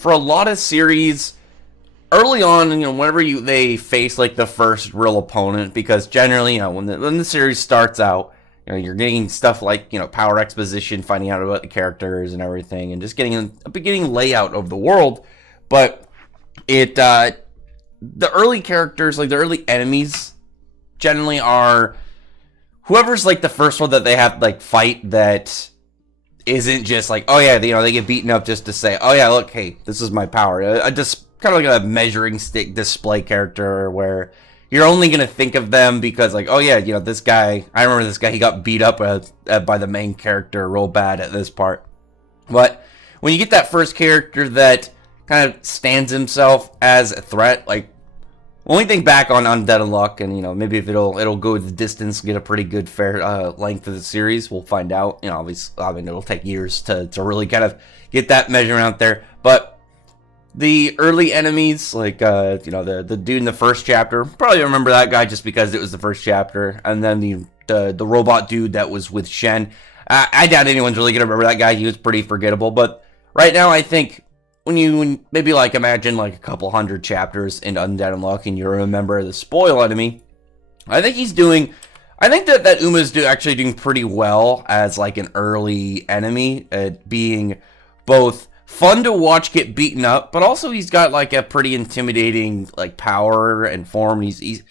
for a lot of series, early on, whenever they face like the first real opponent, because generally, when the series starts out, you're getting stuff like power exposition, finding out about the characters and everything, and just getting a beginning layout of the world. But the early characters, like the early enemies, generally are whoever's like the first one that they have like fight that isn't just like, oh yeah, they get beaten up just to say, oh yeah, look, hey, this is my power. I just kind of like a measuring stick display character where you're only going to think of them because like, oh yeah, this guy, I remember this guy, he got beat up by the main character real bad at this part. But when you get that first character that kind of stands himself as a threat, like, when we think back on Undead Unluck, and maybe if it'll go the distance, get a pretty good fair length of the series, we'll find out. Obviously, I mean, it'll take years to really kind of get that measurement out there. But the early enemies, like the dude in the first chapter, probably remember that guy just because it was the first chapter, and then the robot dude that was with Shen. I doubt anyone's really gonna remember that guy. He was pretty forgettable. But right now, I think when you maybe like imagine like a couple hundred chapters in Undead Unluck and you remember the spoil enemy, I think that Uma's actually doing pretty well as like an early enemy at being both fun to watch get beaten up, but also he's got like a pretty intimidating like power and form. He's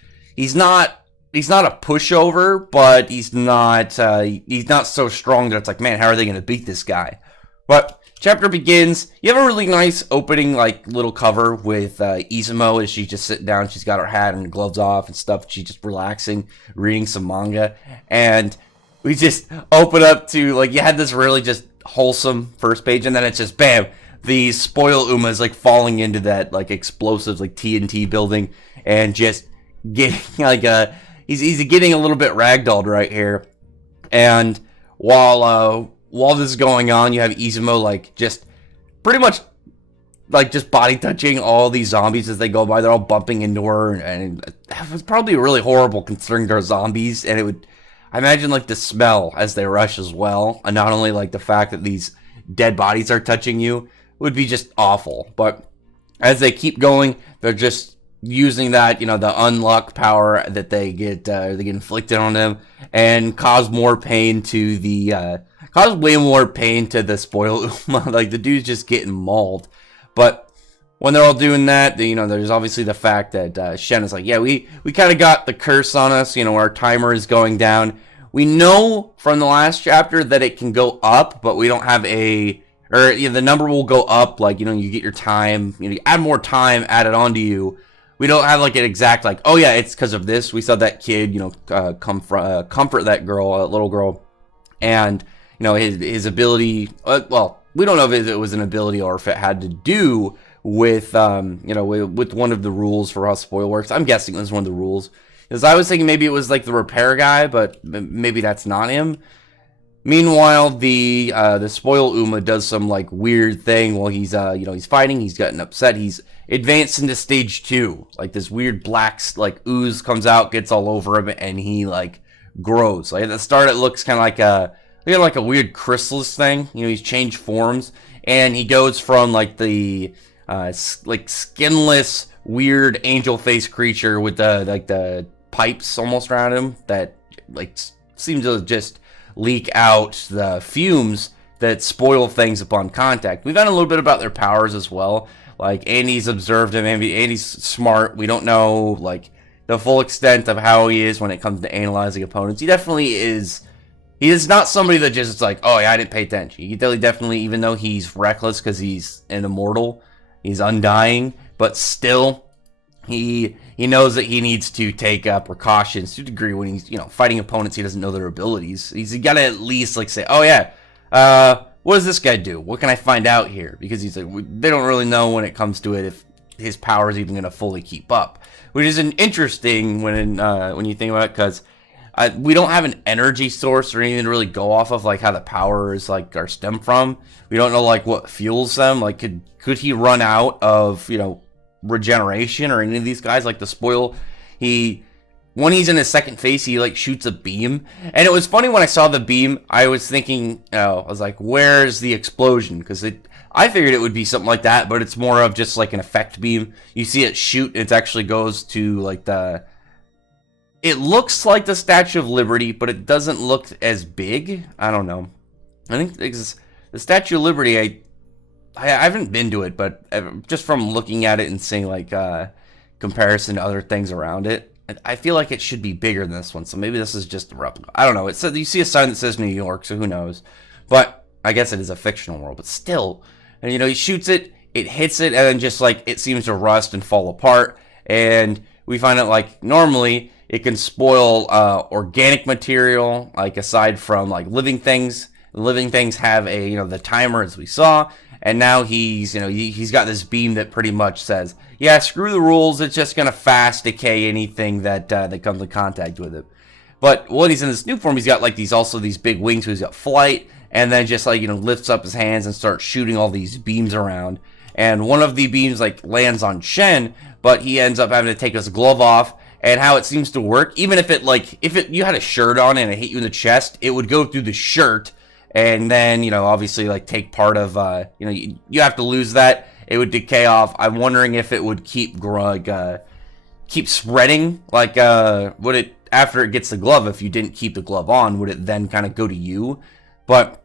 not a pushover, but he's not so strong that it's like, man, how are they gonna beat this guy? But chapter begins. You have a really nice opening, like, little cover with Izumo as she's just sitting down. She's got her hat and gloves off and stuff. She's just relaxing, reading some manga. And we just open up to, like, you had this really just wholesome first page, and then it's just, bam, the spoil Uma is, like, falling into that, like, explosive, like, TNT building, and just getting, like, he's getting a little bit ragdolled right here. And while this is going on, you have Izumo like just pretty much like just body touching all these zombies as they go by. They're all bumping into her, and it was probably really horrible considering they're zombies. And I imagine like the smell as they rush as well, and not only like the fact that these dead bodies are touching you would be just awful. But as they keep going, they're just using that, the unluck power that they get inflicted on them, and cause way more pain to the spoil Uma. Like, the dude's just getting mauled. But when they're all doing that, there's obviously the fact that Shen is like, yeah, we kind of got the curse on us. Our timer is going down. We know from the last chapter that it can go up, but we don't have the number will go up. Like, you get your time, you add more time added onto you. We don't have like an exact like, oh yeah, it's because of this. We saw that kid, comfort that girl, little girl, and his ability. Well, we don't know if it was an ability or if it had to do with with one of the rules for how spoil works. I'm guessing it was one of the rules, because I was thinking maybe it was like the repair guy, but maybe that's not him. Meanwhile, the spoil Uma does some like weird thing while he's he's fighting. He's gotten upset. He's advanced into stage 2. Like, this weird black like ooze comes out, gets all over him, and he like grows. Like, at the start, it looks kind of like a weird chrysalis thing. He's changed forms, and he goes from like the like skinless weird angel face creature with the pipes almost around him that like seem to just leak out the fumes that spoil things upon contact. We've done a little bit about their powers as well. Like, Andy's observed him. Andy's smart. We don't know like the full extent of how he is when it comes to analyzing opponents. He definitely is. He is not somebody that just like, oh yeah, I didn't pay attention. He definitely, even though he's reckless because he's an immortal, he's undying, but still, he knows that he needs to take precautions to a degree when he's fighting opponents he doesn't know their abilities. He's got to at least like say, oh yeah, what does this guy do? What can I find out here? Because he's like, they don't really know when it comes to it if his power is even going to fully keep up, which is an interesting when you think about it, because we don't have an energy source or anything to really go off of, like how the powers like are stemmed from. We don't know like what fuels them. Like, could he run out of regeneration, or any of these guys like the spoil? When he's in his second phase, he like shoots a beam, and it was funny when I saw the beam. I was thinking, I was like, where's the explosion? Because I figured it would be something like that, but it's more of just like an effect beam. You see it shoot, it actually goes to like the... It looks like the Statue of Liberty, but it doesn't look as big. I don't know. I think the Statue of Liberty, I haven't been to it, but just from looking at it and seeing like comparison to other things around it, I feel like it should be bigger than this one. So maybe this is just a replica. I don't know. It said you see a sign that says New York, so who knows? But I guess it is a fictional world. But still, and he shoots it, it hits it, and then just like it seems to rust and fall apart. And we find out like normally it can spoil organic material, like aside from like living things. Living things have a the timer as we saw. And now he's got this beam that pretty much says, yeah, screw the rules. It's just gonna fast decay anything that comes in contact with it. But when he's in this new form, he's got like these big wings, so he's got flight, and then just like lifts up his hands and starts shooting all these beams around. And one of the beams like lands on Shen, but he ends up having to take his glove off. And how it seems to work, even if you had a shirt on and it hit you in the chest, it would go through the shirt. And then, obviously, like, take part of, you have to lose that. It would decay off. I'm wondering if it would keep spreading. Like, would it, after it gets the glove, if you didn't keep the glove on, would it then kind of go to you? But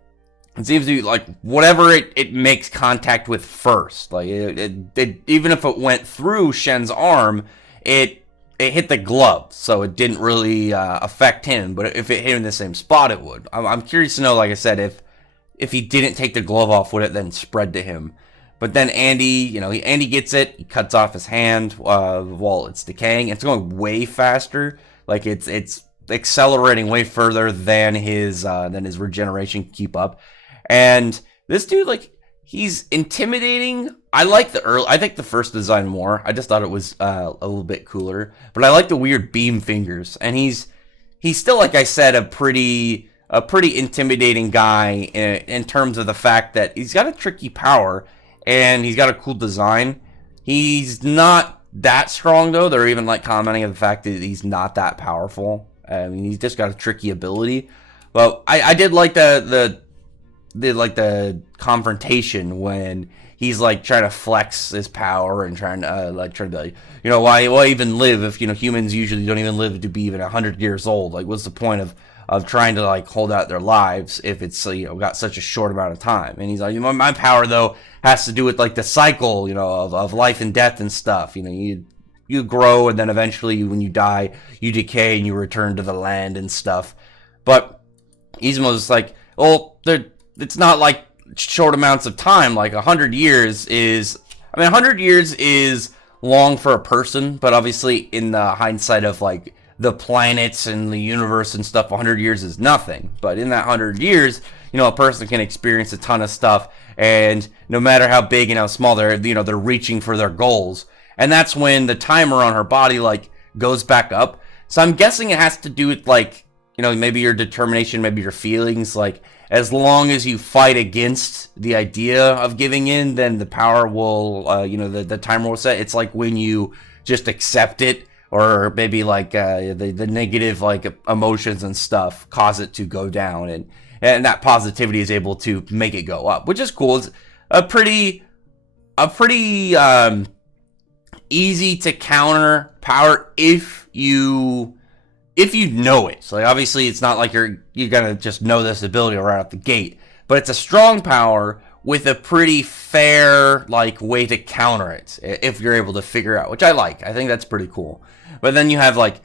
it seems to be, like, whatever it makes contact with first. Like, even if it went through Shen's arm, it hit the glove, so it didn't really affect him. But if it hit him in the same spot, it would. I'm curious to know, like I said, if he didn't take the glove off, would it then spread to him? But then Andy, Andy gets it. He cuts off his hand while it's decaying. It's going way faster. Like it's accelerating way further than his regeneration can keep up. And this dude, like, he's intimidating. I think the first design more. I just thought it was a little bit cooler. But I like the weird beam fingers. And he's still, like I said, a pretty intimidating guy in terms of the fact that he's got a tricky power and he's got a cool design. He's not that strong though. They're even like commenting on the fact that he's not that powerful. I mean, he's just got a tricky ability. But I did like the confrontation when he's like trying to flex his power and trying to be like, why even live if humans usually don't even live to be even 100 years old? Like, what's the point of trying to like hold out their lives if it's got such a short amount of time? And he's like, my power though has to do with like the cycle of life and death and stuff. You grow, and then eventually when you die you decay and you return to the land and stuff. But Izumo's like, well, it's not like short amounts of time. Like 100 years is, 100 years is long for a person, but obviously in the hindsight of like the planets and the universe and stuff, 100 years is nothing. But in that 100 years, a person can experience a ton of stuff, and no matter how big and how small they're reaching for their goals. And that's when the timer on her body like goes back up. So I'm guessing it has to do with like, maybe your determination, maybe your feelings. Like, as long as you fight against the idea of giving in, then the power will, the timer will set. It's like when you just accept it, or maybe like the negative like emotions and stuff cause it to go down, and that positivity is able to make it go up, which is cool. It's a pretty easy to counter power if you know it. So like, obviously it's not like you're gonna just know this ability right out the gate, but it's a strong power with a pretty fair like way to counter it if you're able to figure out, which I like. I think that's pretty cool. But then you have like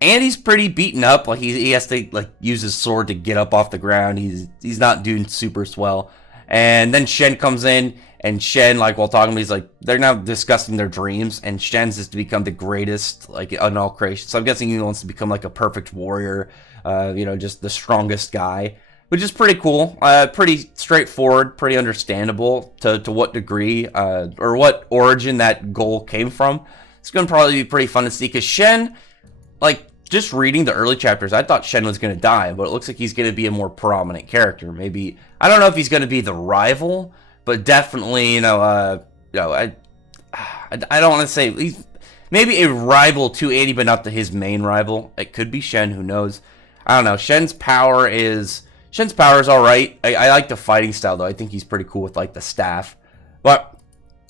Andy's pretty beaten up. Like he has to like use his sword to get up off the ground. He's not doing super swell. And then Shen comes in, and Shen, like, while talking to me, he's like, they're now discussing their dreams, and Shen's is to become the greatest, like, in all creation. So I'm guessing he wants to become, like, a perfect warrior, just the strongest guy, which is pretty cool, pretty straightforward, pretty understandable to what degree, or what origin that goal came from. It's going to probably be pretty fun to see, because Shen, like, just reading the early chapters, I thought Shen was going to die, but it looks like he's going to be a more prominent character. Maybe, I don't know if he's going to be the rival, but definitely, I don't want to say, he's maybe a rival to Andy, but not his main rival. It could be Shen, who knows. I don't know. Shen's power is Shen's power is alright. I like the fighting style, though. I think he's pretty cool with, like, the staff. But,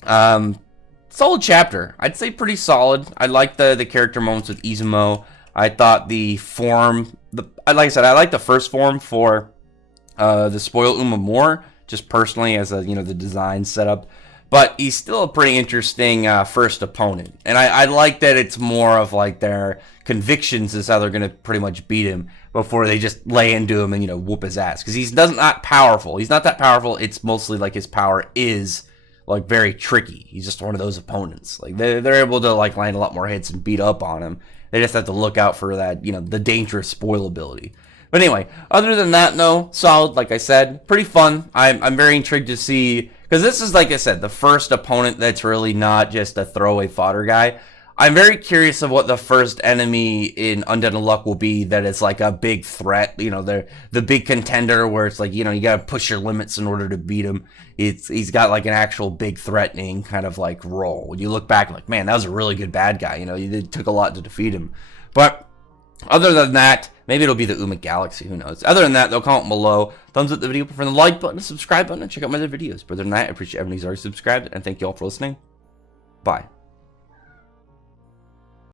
solid chapter. I'd say pretty solid. I like the character moments with Izumo. I thought the form, like I said, I like the first form for the Spoil Uma more, just personally as a, the design setup. But he's still a pretty interesting first opponent. And I like that it's more of like their convictions is how they're going to pretty much beat him before they just lay into him and, whoop his ass. Because he's not powerful. He's not that powerful. It's mostly like his power is like very tricky. He's just one of those opponents. Like they're able to like land a lot more hits and beat up on him. They just have to look out for that, the dangerous spoil ability. But anyway, other than that, no, solid, like I said. Pretty fun. I'm very intrigued to see, because this is, like I said, the first opponent that's really not just a throwaway fodder guy. I'm very curious of what the first enemy in Undead Unluck will be that is like a big threat. They're the big contender where it's like, you got to push your limits in order to beat him. He's got like an actual big threatening kind of like role. When you look back, like, man, that was a really good bad guy. It took a lot to defeat him. But other than that, maybe it'll be the Uma Galaxy. Who knows? Other than that, they'll comment below. Thumbs up the video, prefer the like button, the subscribe button, and check out my other videos. But other than that, I appreciate everyone who's already subscribed, and thank you all for listening. Bye.